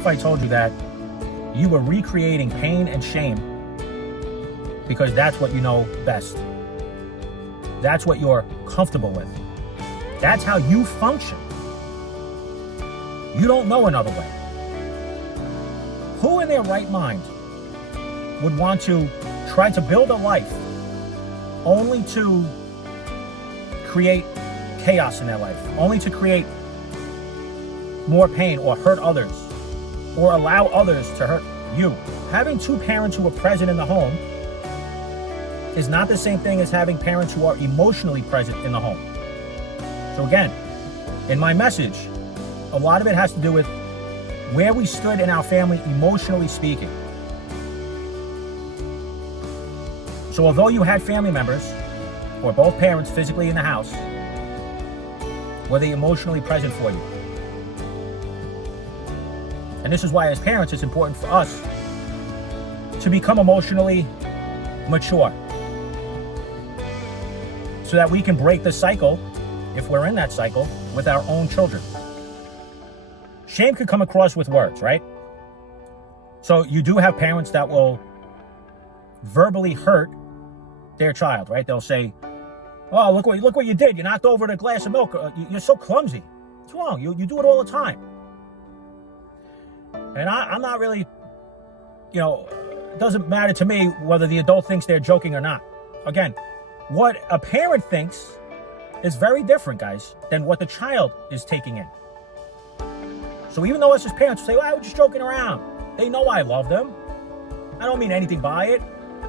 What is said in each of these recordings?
if I told you that you were recreating pain and shame because that's what you know best. That's what you're comfortable with. That's how you function. You don't know another way. Who in their right mind would want to try to build a life only to create chaos in their life, only to create more pain or hurt others or allow others to hurt you? Having two parents who are present in the home is not the same thing as having parents who are emotionally present in the home. So again, in my message, a lot of it has to do with where we stood in our family emotionally speaking. So although you had family members or both parents physically in the house, were they emotionally present for you? And this is why as parents it's important for us to become emotionally mature so that we can break the cycle, if we're in that cycle, with our own children. Shame could come across with words, right? So you do have parents that will verbally hurt their child, right? They'll say, "Oh, look what you did. You knocked over the glass of milk. You're so clumsy. What's wrong? You do it all the time." And I'm not really, it doesn't matter to me whether the adult thinks they're joking or not. Again, what a parent thinks is very different, guys, than what the child is taking in. So even though us as parents say, "Well, I was just joking around," they know I love them. I don't mean anything by it.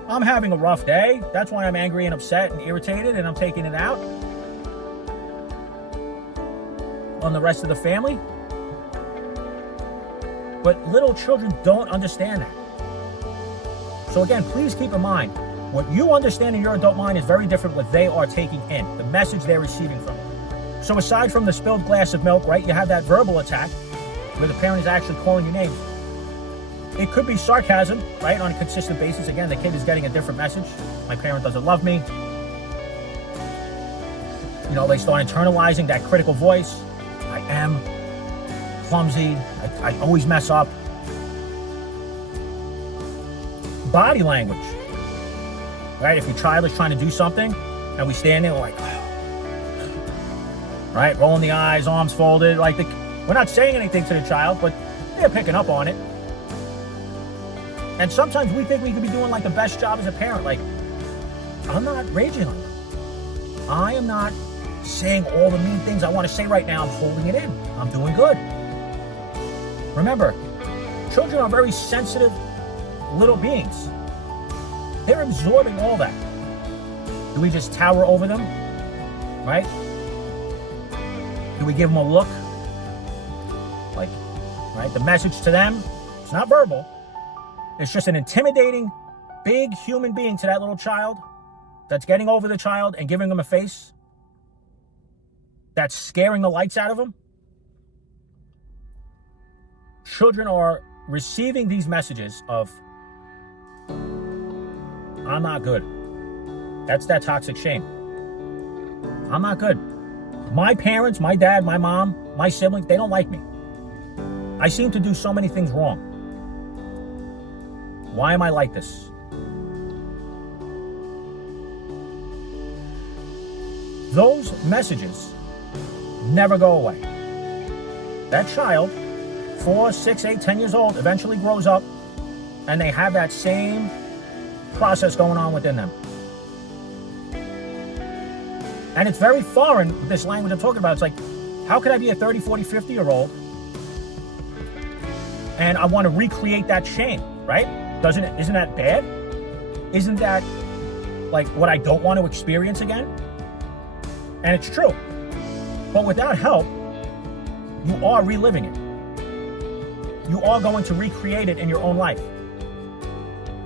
I'm having a rough day. That's why I'm angry and upset and irritated, and I'm taking it out on the rest of the family. But little children don't understand that. So again, please keep in mind, what you understand in your adult mind is very different what they are taking in, the message they're receiving from you. So aside from the spilled glass of milk, right, you have that verbal attack where the parent is actually calling you names. It could be sarcasm, right, on a consistent basis. Again, the kid is getting a different message. My parent doesn't love me. They start internalizing that critical voice. I am clumsy. I always mess up. Body language, right? If your child is trying to do something and we stand there, we're like, right, rolling the eyes, arms folded, we're not saying anything to the child, but they're picking up on it. And sometimes we think we could be doing the best job as a parent. I'm not raging on them. I am not saying all the mean things I want to say right now. I'm holding it in. I'm doing good. Remember, children are very sensitive little beings. They're absorbing all that. Do we just tower over them? Right? Do we give them a look? Right? The message to them, it's not verbal. It's just an intimidating, big human being to that little child that's getting over the child and giving them a face that's scaring the lights out of them. Children are receiving these messages of, "I'm not good." That's that toxic shame. I'm not good. My parents, my dad, my mom, my siblings, they don't like me. I seem to do so many things wrong. Why am I like this? Those messages never go away. That child, 4, 6, 8, 10 years old, eventually grows up and they have that same process going on within them. And it's very foreign, this language I'm talking about. It's like, how could I be a 30, 40, 50-year-old and I want to recreate that shame, right? Isn't that bad? Isn't that what I don't want to experience again? And it's true. But without help, you are reliving it. You are going to recreate it in your own life.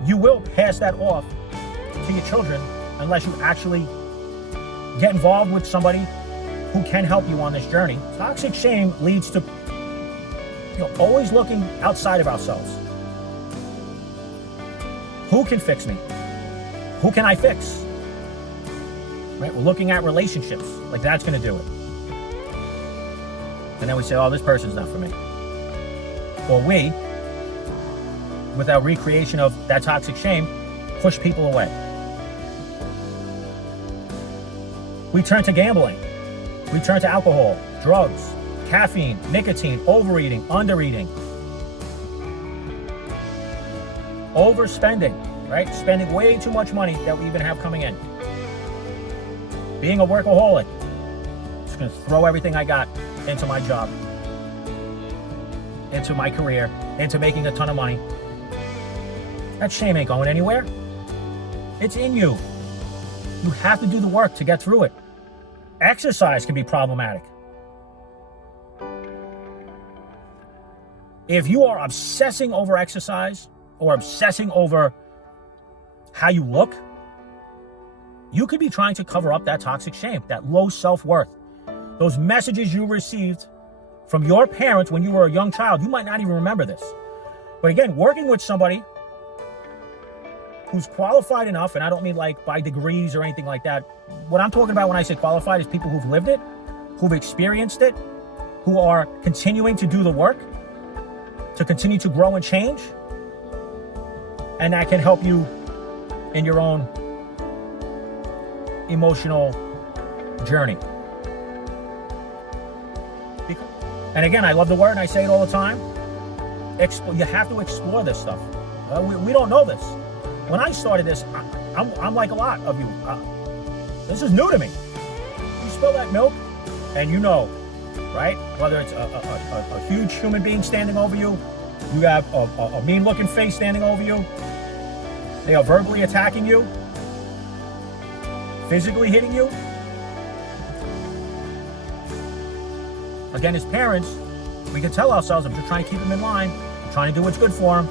You will pass that off to your children unless you actually get involved with somebody who can help you on this journey. Toxic shame leads to always looking outside of ourselves. Who can fix me? Who can I fix? Right? We're looking at relationships, that's going to do it. And then we say, "Oh, this person's not for me." or we, with our recreation of that toxic shame, push people away. We turn to gambling. We turn to alcohol, drugs, caffeine, nicotine, overeating, undereating, overspending, right? Spending way too much money that we even have coming in. Being a workaholic. Just gonna throw everything I got into my job, into my career, into making a ton of money. That shame ain't going anywhere. It's in you. You have to do the work to get through it. Exercise can be problematic. If you are obsessing over exercise or obsessing over how you look, you could be trying to cover up that toxic shame, that low self-worth. Those messages you received from your parents when you were a young child, you might not even remember this. But again, working with somebody who's qualified enough, and I don't mean like by degrees or anything like that. What I'm talking about when I say qualified is people who've lived it, who've experienced it, who are continuing to do the work, to continue to grow and change. And that can help you in your own emotional journey. And again, I love the word and I say it all the time. You have to explore this stuff. We don't know this. When I started this, I'm like a lot of you. This is new to me. You spill that milk and you know, right? Whether it's a huge human being standing over you, you have a mean looking face standing over you, they are verbally attacking you, physically hitting you. Again, as parents, we can tell ourselves, I'm just trying to keep them in line, I'm trying to do what's good for them.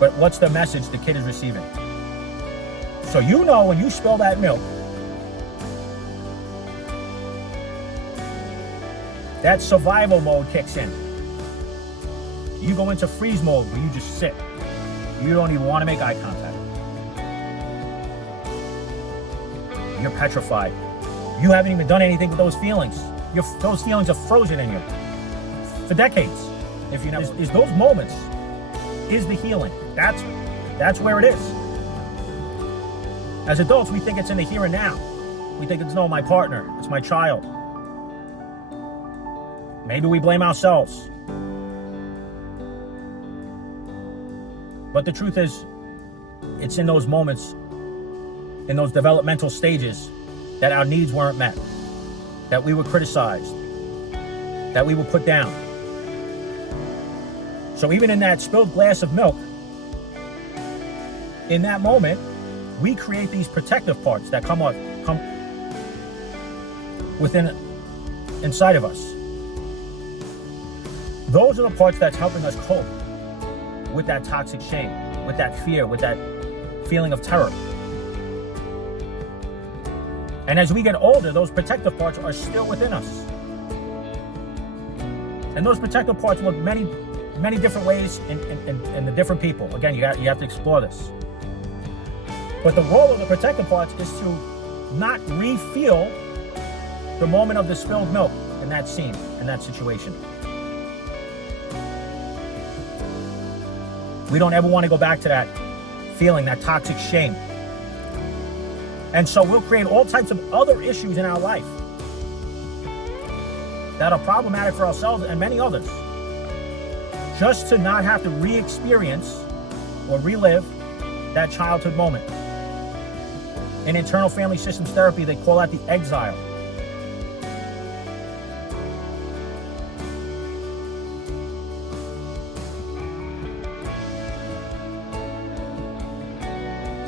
But what's the message the kid is receiving? So you know when you spill that milk, that survival mode kicks in. You go into freeze mode where you just sit. You don't even want to make eye contact. You're petrified. You haven't even done anything with those feelings. Those feelings are frozen in you for decades. If you know, is those moments is the healing. That's where it is. As adults, we think it's in the here and now. We think it's, no, my partner, it's my child. Maybe we blame ourselves. But the truth is, it's in those moments, in those developmental stages, that our needs weren't met, that we were criticized, that we were put down. So even in that spilled glass of milk, in that moment, we create these protective parts that come within, inside of us. Those are the parts that's helping us cope with that toxic shame, with that fear, with that feeling of terror. And as we get older, those protective parts are still within us. And those protective parts look many different ways in the different people. Again, you have to explore this. But the role of the protective parts is to not re-feel the moment of the spilled milk in that scene, in that situation. We don't ever want to go back to that feeling, that toxic shame. And so we'll create all types of other issues in our life that are problematic for ourselves and many others, just to not have to re-experience or relive that childhood moment. In internal family systems therapy, they call that the exile.